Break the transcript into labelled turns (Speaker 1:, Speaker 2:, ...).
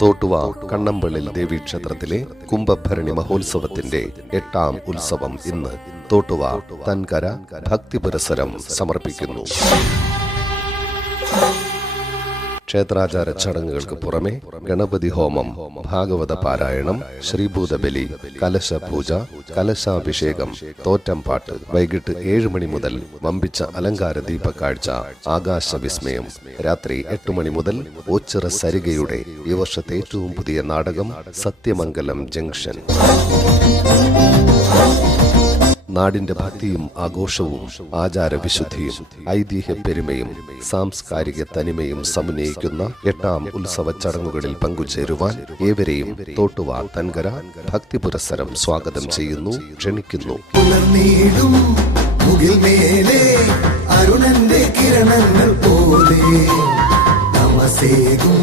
Speaker 1: തോട്ടുവ കണ്ണമ്പള്ളിൽ ദേവീക്ഷേത്രത്തിലെ കുംഭഭരണി മഹോത്സവത്തിന്റെ എട്ടാം ഉത്സവം ഇന്ന് തോട്ടുവ തൻകര ഭക്തി പുരസരം സമർപ്പിക്കുന്നു. ക്ഷേത്രാചാര ചടങ്ങുകൾക്ക് പുറമെ ഗണപതി ഹോമം ഭാഗവത പാരായണം ശ്രീഭൂതബലി കലശപൂജ കലശാഭിഷേകം തോറ്റംപാട്ട് വൈകിട്ട് ഏഴ് മണി മുതൽ വമ്പിച്ച അലങ്കാര ദീപക്കാഴ്ച ആകാശവിസ്മയം. രാത്രി എട്ട് മണി മുതൽ ഓച്ചിറ സരികയുടെ ഈ വർഷത്തെ ഏറ്റവും പുതിയ നാടകം സത്യമംഗലം ജംഗ്ഷൻ. നാടിന്റെ ഭക്തിയും ആഘോഷവും ആചാരവിശുദ്ധിയും ഐതിഹ്യ പെരുമയും സാംസ്കാരിക തനിമയും സമന്വയിക്കുന്ന എട്ടാം ഉത്സവ ചടങ്ങുകളിൽ പങ്കുചേരുവാൻ ഏവരെയും തോട്ടുവ തൻകര ഭക്തി പുരസ്സരം സ്വാഗതം ചെയ്യുന്നു ക്ഷണിക്കുന്നു.
Speaker 2: അരുണന്റെ കിരണങ്ങൾ പോലെ നമസേകും